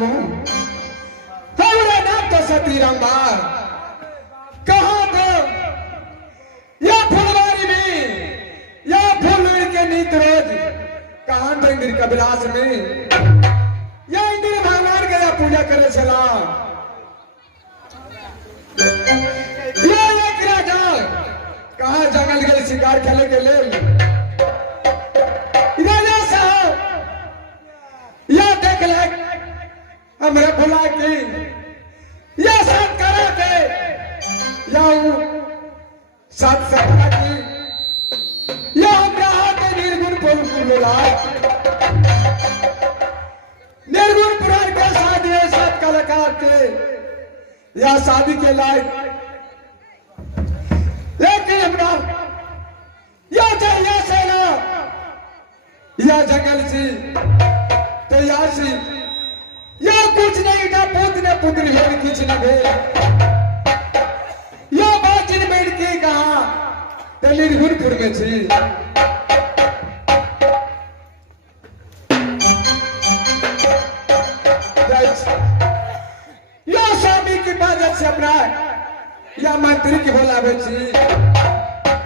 बाबू हमारा नाम तो सती रंबार कहाँ थे या फुलवारी में या फुलवारी के नीत रोज कहाँ थे इंद्र कबिलास में या इंद्र भगवान के या पूजा करे चला या एक राजा कहाँ जंगल गए शिकार खेले के लिए राजा साहब या देख ले हमरे भुला की या साथ करा के या साथ सकरा की या हमरा हाथ निर्गुण पुरला निर्गुण पुराण के शादी साथ कलाकार के या शादी के लायक लेकिन हमरा या चाहिए सेना या जंगल से तैयार से या कुछ नहीं था पुत्र पुत्री है कुछ न भेल या बाजिन बैठ के कहा निर्गुणपुर में थी या स्वामी की बात से अपना या मंत्री की बोलावे थी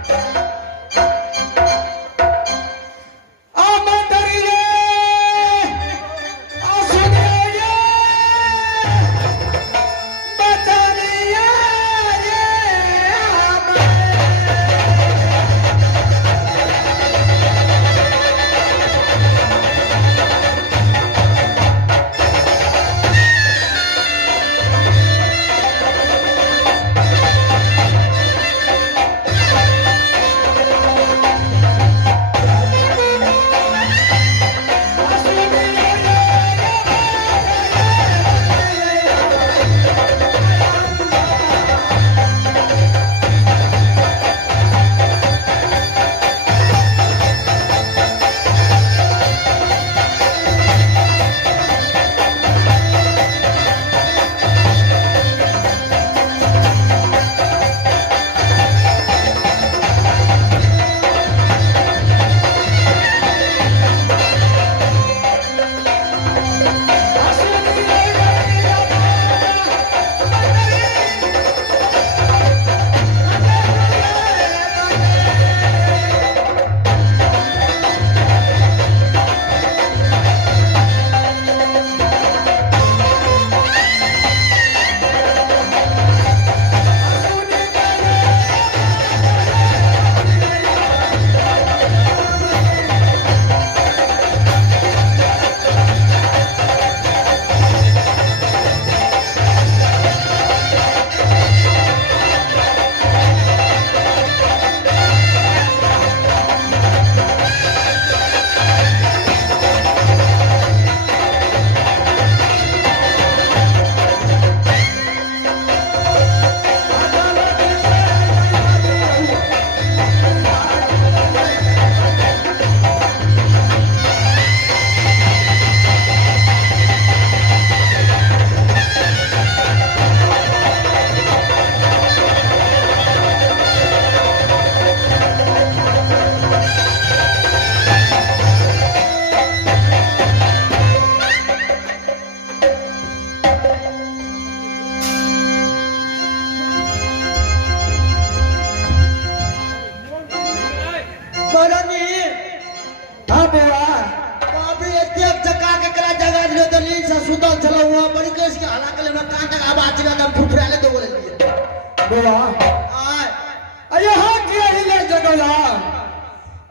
यहाँ की अहिल्या जगला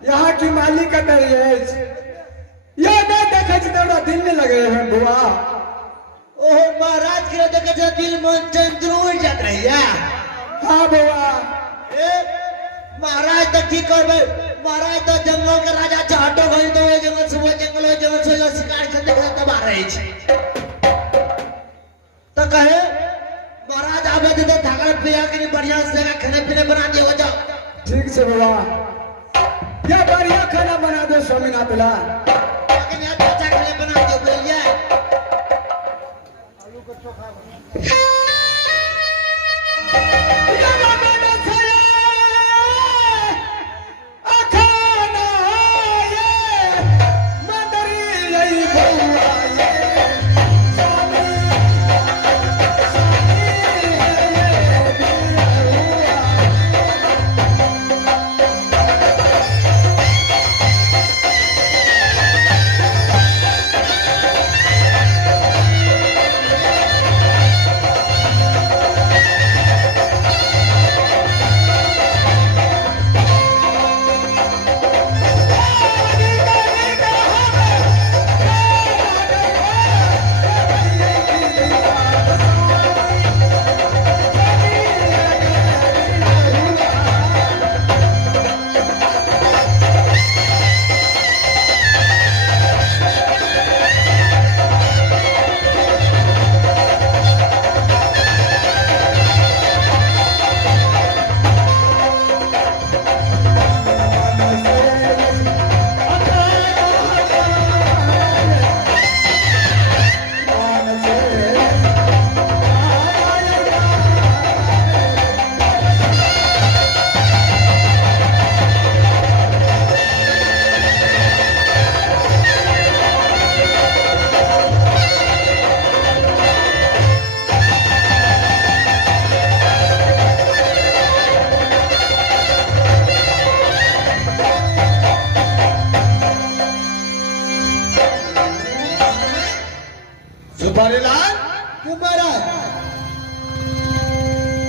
यहाँ की मालिक यह नहीं देखे तेरा दिल में लगे हैं बुआ ओहो महाराज के देखे दिल मन चंद्र जात रही है। हाँ बुआ महाराज तो ठीक कर महाराज तो जंगल के राजा चाटो गई तो जंगल से शिकार खेलते खेलते बाहर रही तो कहे महाराज आवे दे थाकड़ पिया के बढ़िया से खाने पीने बना दिए हो जाओ। ठीक से बाबा क्या बढ़िया खाना बना दो स्वामीनाथ ला लेकिन यार अच्छा खाने बना दियो बोलिए आलू का चोखा खाना ये सुपारी लाल, क्यों महाराज?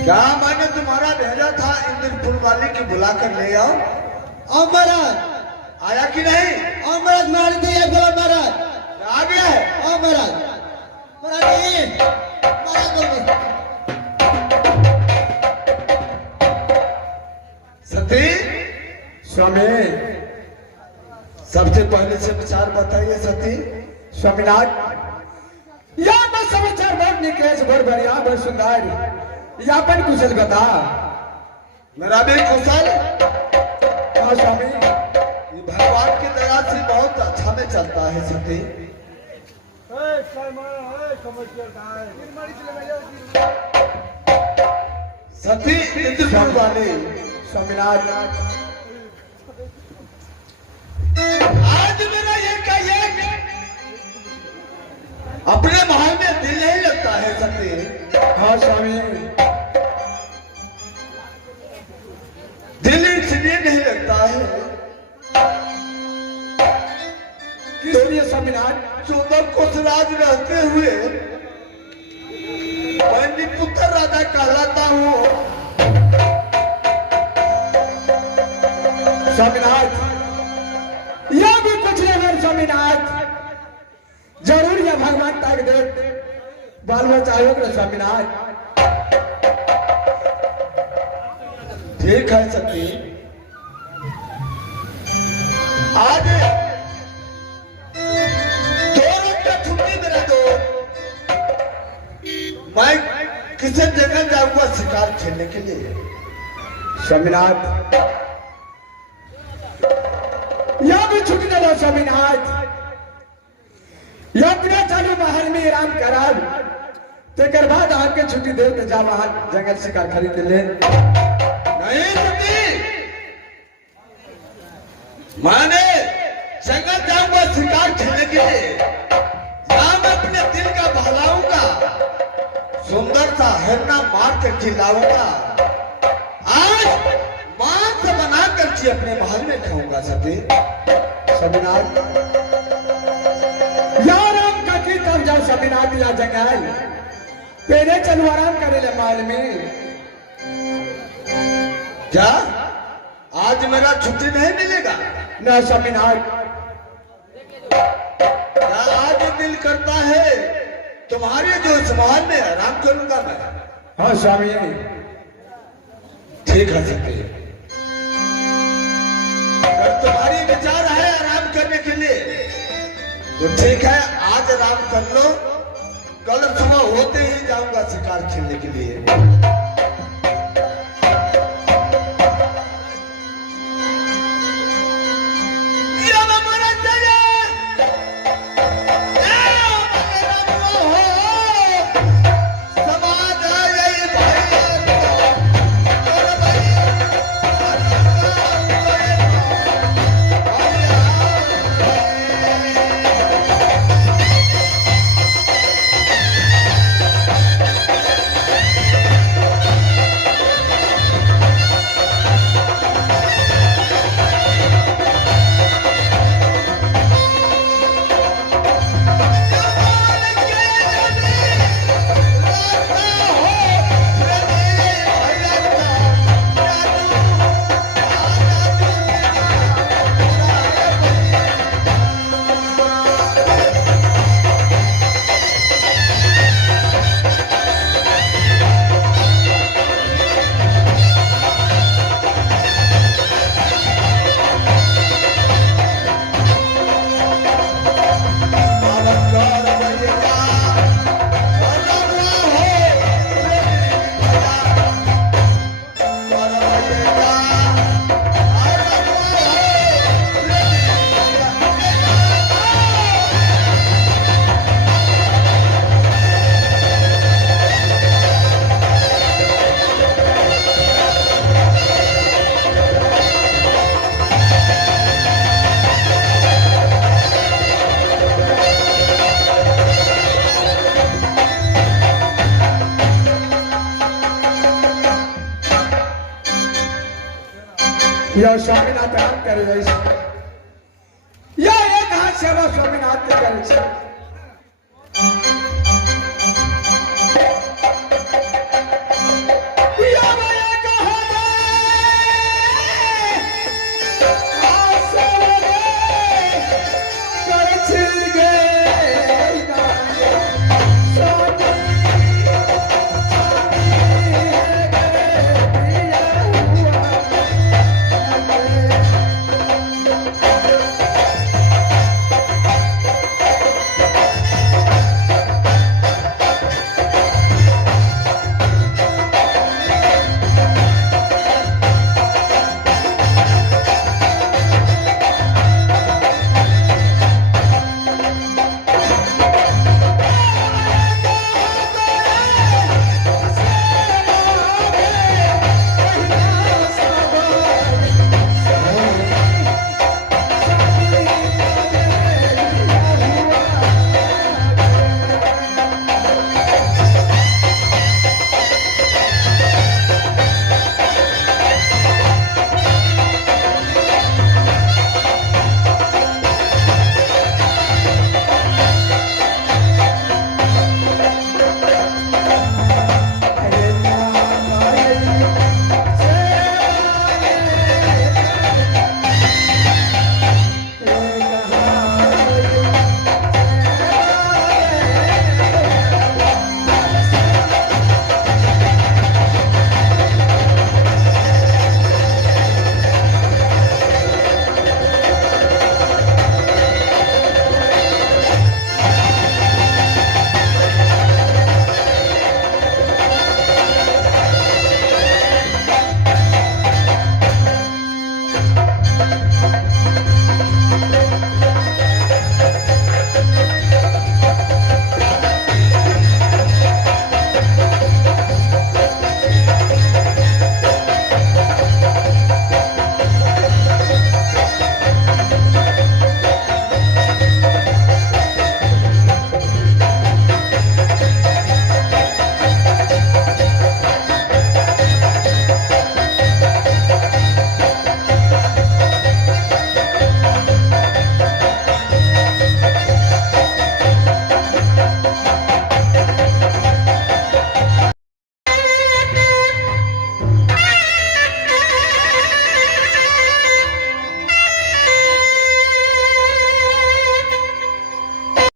क्या मैंने तुम्हारा भेजा था इंद्रपुर वाले की बुला कर ले आओ? आओ महाराज। आया कि नहीं? आओ महाराज, महाराज तो ये बोला महाराज। आ गया है? आओ महाराज। महाराज जी, महाराज बोलो। सती, स्वामी, सबसे पहले से विचार बताइए सती। स्वामीनाथ, या मैं समाचार बहुत निकेश बहुत बढ़िया बहुत सुंदर, या अपन कुशल बता। मेरा भी कुशल। हाँ स्वामी, ये भगवान की दया से बहुत अच्छा में चलता है सती। सती इंद्रपुर वाले, स्वामीनाथ, आज मेरा ये का ये अपने महल में दिल नहीं लगता है सती। हाँ स्वामी, दिल इसलिए नहीं लगता है किस लिए स्वामीनाथ? चौदह कुशराज रहते हुए मैं पुत्र राजा कहलाता हूँ। स्वामीनाथ, यह भी कुछ नहीं स्वामीनाथ, जरूर यह भगवान तक दे बाल बच्चा आयोग स्वामीनाथ। ठीक है सती, आज 2 रोज का छुट्टी मेरा दो। मैं किसी जगह जाऊंगा शिकार खेलने के लिए। स्वामीनाथ, यह भी छुट्टी दे दो स्वामीनाथ, यह अपने चालू महल में आराम कराब, तेकर बाद आपके छुट्टी दे के जा वहां जंगल शिकार खरीद ले। नहीं सती, मैंने जंगल जाऊंगा शिकार खेलने के लिए, यहाँ मैं अपने दिल का बहलाऊंगा, सुंदर सा हिरना मार कर खिलाऊंगा, आज मांस बना कर अपने महल में खाऊंगा सती। स्वामीनाथ, या आराम करके तब जाओ स्वामीनाथ, या जंगल पहले चलो आराम करे ले महल में। क्या आज मेरा छुट्टी नहीं मिलेगा? न स्वामीनाथ, क्या आज दिल करता है तुम्हारे जो इस महल में आराम करूंगा मैं? हाँ स्वामी, ठीक है सती, अगर तुम्हारी विचार है आराम करने के लिए तो ठीक है, आज आराम कर लो, कल सुबह होते ही जाऊंगा शिकार खेलने के लिए। यह स्वामीनाथ आराम करे, यह एक हाथ सेवा स्वामीनाथ के करे।